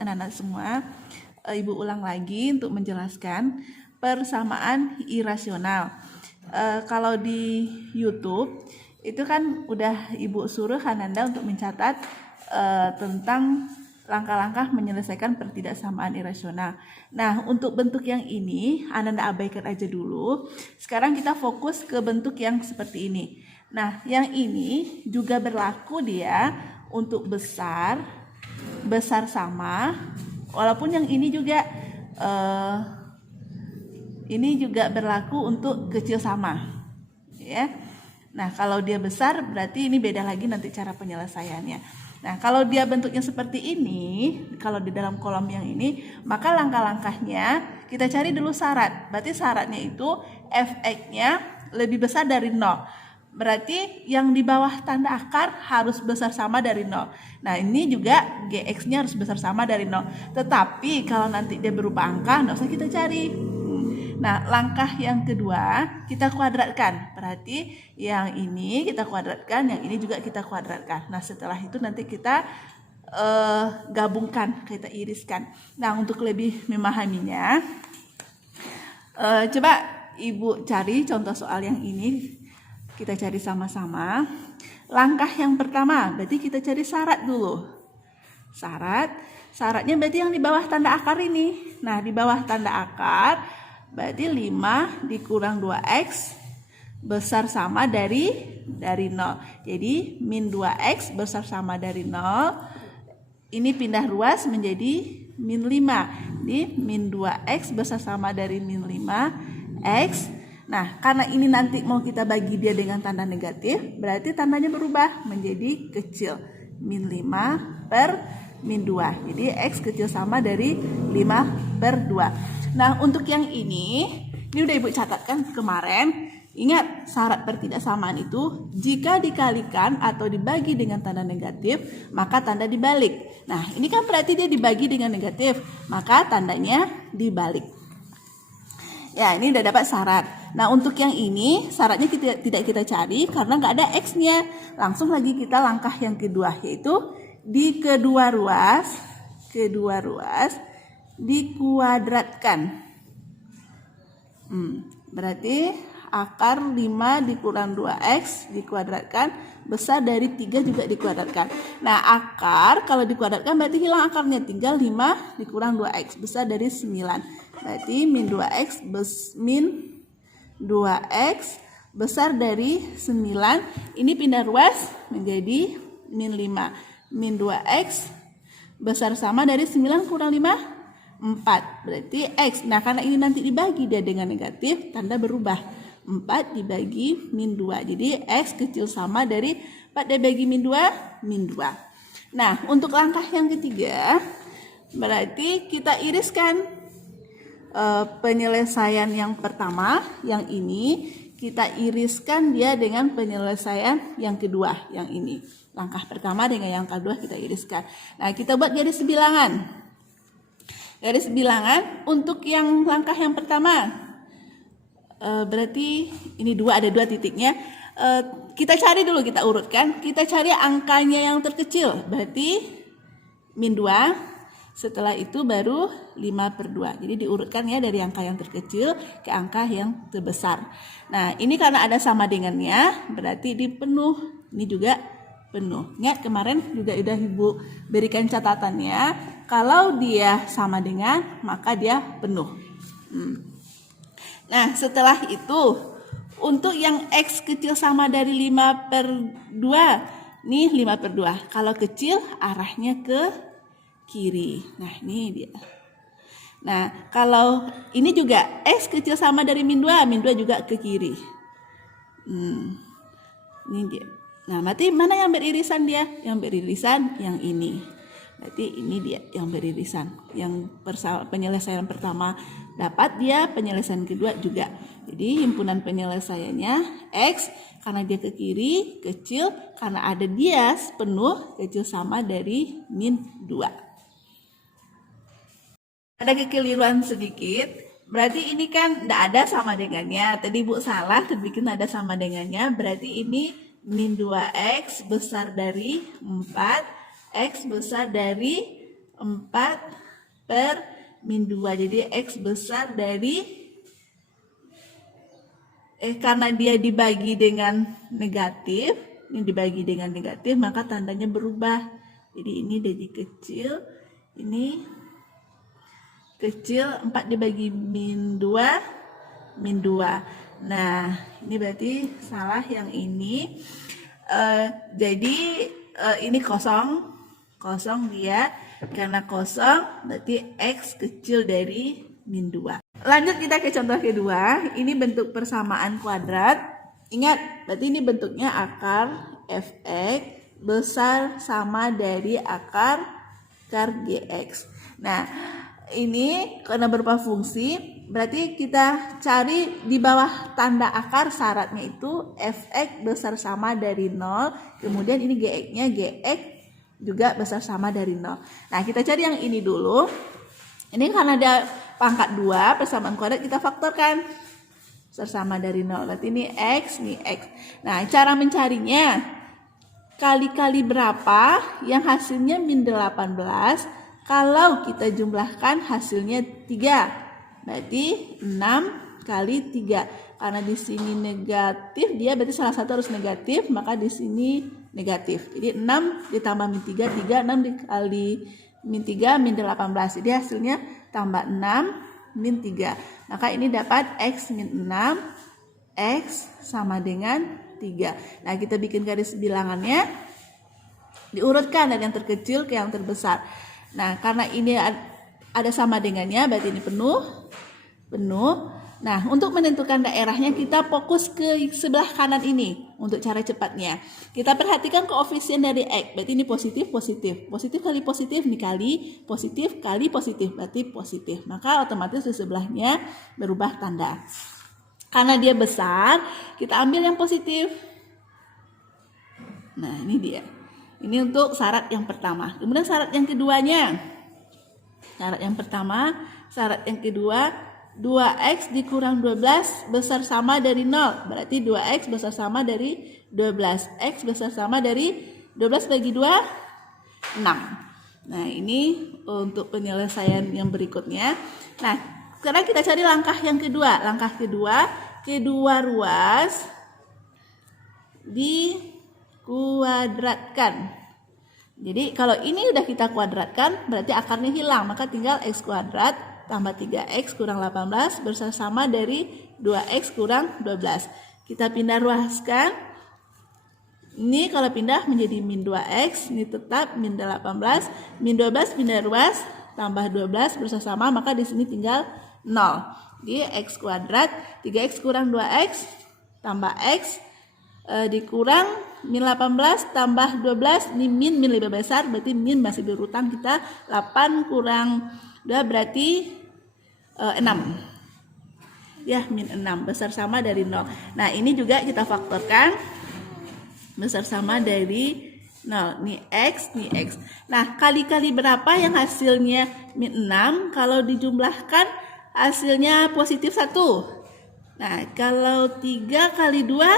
anak-anak semua, Ibu ulang lagi untuk menjelaskan persamaan irasional. Kalau di YouTube itu kan udah Ibu suruh Ananda untuk mencatat tentang langkah-langkah menyelesaikan pertidaksamaan irasional. Nah, untuk bentuk yang ini Ananda abaikan aja dulu. Sekarang kita fokus ke bentuk yang seperti ini. Nah, yang ini juga berlaku dia untuk besar sama, walaupun yang ini juga berlaku untuk kecil sama, ya. Nah, kalau dia besar berarti ini beda lagi nanti cara penyelesaiannya. Nah, kalau dia bentuknya seperti ini, kalau di dalam kolom yang ini, maka langkah-langkahnya kita cari dulu syarat. Berarti syaratnya itu fx-nya lebih besar dari 0. Berarti yang di bawah tanda akar harus besar sama dari 0. Nah, ini juga gx-nya harus besar sama dari 0. Tetapi kalau nanti dia berupa angka, nggak usah kita cari. Nah, langkah yang kedua kita kuadratkan. Berarti yang ini kita kuadratkan, yang ini juga kita kuadratkan. Nah, setelah itu nanti kita gabungkan, kita iriskan. Nah, untuk lebih memahaminya, coba Ibu cari contoh soal yang ini. Kita cari sama-sama. Langkah yang pertama, berarti kita cari syarat dulu. Syaratnya berarti yang di bawah tanda akar ini. Nah, di bawah tanda akar berarti 5 dikurang 2x besar sama dari 0. Jadi min 2x besar sama dari 0. Ini pindah ruas menjadi min 5. Jadi min 2x besar sama dari min 5x. Nah, karena ini nanti mau kita bagi dia dengan tanda negatif, berarti tandanya berubah menjadi kecil. Min 5 per min 2. Jadi X kecil sama dari 5 per 2. Nah, untuk yang ini udah Ibu catatkan kemarin. Ingat, syarat pertidaksamaan itu jika dikalikan atau dibagi dengan tanda negatif, maka tanda dibalik. Nah, ini kan berarti dia dibagi dengan negatif, maka tandanya dibalik. Ya, ini udah dapat syarat. Nah, untuk yang ini syaratnya tidak kita cari karena nggak ada X-nya. Langsung lagi kita langkah yang kedua, yaitu di kedua ruas dikuadratkan. Berarti akar 5 dikurang 2X dikuadratkan besar dari 3 juga dikuadratkan. Nah, akar kalau dikuadratkan berarti hilang akarnya, tinggal 5 dikurang 2X besar dari 9. Berarti min 2x besar dari 9. Ini pindah ruas menjadi min 5. Min 2x besar sama dari 9 kurang 5, 4. Berarti x. Nah, karena ini nanti dibagi dia dengan negatif, tanda berubah. 4 dibagi min 2. Jadi x kecil sama dari 4 dibagi min 2, min 2. Nah, untuk langkah yang ketiga, berarti kita iriskan penyelesaian yang pertama, yang ini kita iriskan dia dengan penyelesaian yang kedua, yang ini. Langkah pertama dengan yang kedua kita iriskan. Nah, kita buat garis bilangan. Garis bilangan untuk yang langkah yang pertama. Berarti ini ada 2 titiknya. Kita cari dulu, kita urutkan. Kita cari angkanya yang terkecil. Berarti min 2. Setelah itu baru 5 per 2. Jadi diurutkan ya dari angka yang terkecil ke angka yang terbesar. Nah, ini karena ada sama dengannya, berarti di penuh. Ini juga penuh. Ingat kemarin juga udah Ibu berikan catatannya. Kalau dia sama dengan, maka dia penuh. Nah, setelah itu, untuk yang X kecil sama dari 5 per 2. Nih 5 per 2. Kalau kecil arahnya ke kiri. Nah, ini dia. Nah, kalau ini juga X kecil sama dari min 2 juga ke kiri. Ini dia. Nah, berarti mana yang beririsan dia? Yang beririsan yang ini. Berarti ini dia yang beririsan. Yang penyelesaian pertama dapat dia, penyelesaian kedua juga. Jadi himpunan penyelesaiannya X karena dia ke kiri, kecil, karena ada dia penuh, kecil sama dari min 2. Ada kekeliruan sedikit, berarti ini kan tidak ada sama dengannya. Tadi Ibu salah, terbikin ada sama dengannya. Berarti ini min 2x besar dari 4, x besar dari 4/-2. Jadi X besar dari karena dia dibagi dengan negatif, ini dibagi dengan negatif, maka tandanya berubah. Jadi ini jadi kecil, ini kecil, 4 dibagi -2, -2. Nah, ini berarti salah yang ini. Jadi ini kosong dia, karena kosong berarti X kecil dari -2. Lanjut kita ke contoh kedua. Ini bentuk persamaan kuadrat. Ingat, berarti ini bentuknya akar fx besar sama dari akar gx. Nah, ini karena berupa fungsi, berarti kita cari di bawah tanda akar, syaratnya itu fx besar sama dari 0, kemudian ini gx-nya gx juga besar sama dari 0. Nah, kita cari yang ini dulu. Ini karena ada pangkat 2, persamaan kuadrat, kita faktorkan besar sama dari 0. Berarti ini x, ini x. Nah, cara mencarinya, kali-kali berapa yang hasilnya -18, kalau kita jumlahkan hasilnya 3. Berarti 6 kali 3. Karena di sini negatif, dia berarti salah satu harus negatif, maka di sini negatif. Jadi 6 ditambah -3, 6 dikali -3, -18. Jadi hasilnya tambah 6 -3. Maka ini dapat X -6, X sama dengan 3. Nah, kita bikin garis bilangannya, diurutkan dari yang terkecil ke yang terbesar. Nah, karena ini ada sama dengannya, berarti ini penuh. Nah, untuk menentukan daerahnya, kita fokus ke sebelah kanan ini untuk cara cepatnya. Kita perhatikan koefisien dari X, berarti ini positif, positif kali positif, ini kali positif, berarti positif. Maka otomatis di sebelahnya berubah tanda. Karena dia besar, kita ambil yang positif. Nah, ini dia. Ini untuk syarat yang pertama. Kemudian syarat yang keduanya. Syarat yang pertama, syarat yang kedua, 2x dikurang 12 besar sama dari 0. Berarti 2x besar sama dari 12. X besar sama dari 12 bagi 2, 6. Nah, ini untuk penyelesaian yang berikutnya. Nah, sekarang kita cari langkah yang kedua. Langkah kedua, kedua ruas dikuadratkan. Jadi kalau ini udah kita kuadratkan, berarti akarnya hilang, maka tinggal x kuadrat tambah 3x kurang 18 besar sama dari 2x kurang 12. Kita pindah ruaskan. Ini kalau pindah menjadi -2x, ini tetap -18, -12 pindah ruas tambah 12 besar sama, maka di sini tinggal 0. Jadi x kuadrat 3x kurang 2x tambah x dikurang -18 tambah 12, ini min lebih besar, berarti min masih berurutan, kita 8 kurang 2 berarti 6. Ya, -6 besar sama dari 0. Nah, ini juga kita faktorkan besar sama dari 0. Ini x, ini x. Nah, kali-kali berapa yang hasilnya -6? Kalau dijumlahkan hasilnya positif 1. Nah, kalau 3 kali 2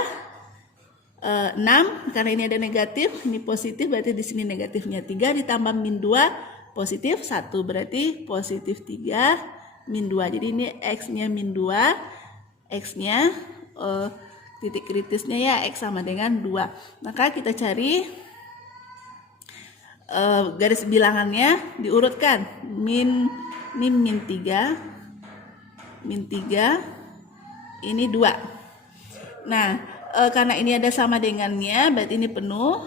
6, karena ini ada negatif, ini positif, berarti di sini negatifnya 3 ditambah -2 positif 1, berarti positif 3 -2. Jadi ini x-nya -2, x-nya titik kritisnya ya x sama dengan 2. Maka kita cari garis bilangannya, diurutkan ini -3, ini 2. Nah, karena ini ada sama dengannya, berarti ini penuh.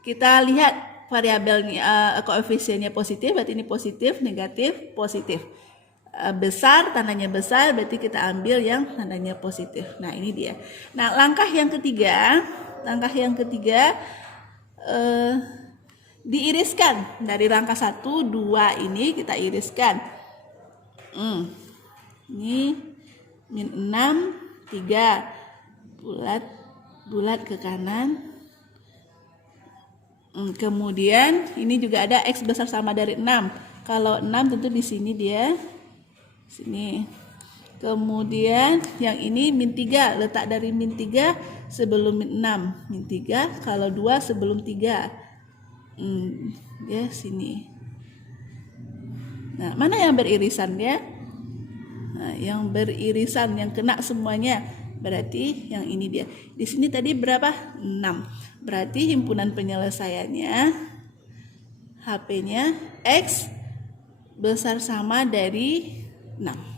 Kita lihat variabelnya, koefisiennya positif, berarti ini positif, negatif, positif. Besar, tandanya besar, berarti kita ambil yang tandanya positif. Nah, ini dia. Nah, langkah yang ketiga diiriskan dari rangka 1, 2 ini kita iriskan. Ini -6, 3 bulat ke kanan. Kemudian ini juga ada x besar sama dari 6. Kalau 6 tentu di sini dia sini. Kemudian yang ini -3, letak dari -3 sebelum -6. -3 kalau 2 sebelum 3. Ya, sini. Nah, mana yang beririsan dia? Nah, yang beririsan, yang kena semuanya, berarti yang ini dia. Di sini tadi berapa? 6. Berarti himpunan penyelesaiannya HP-nya X besar sama dari 6.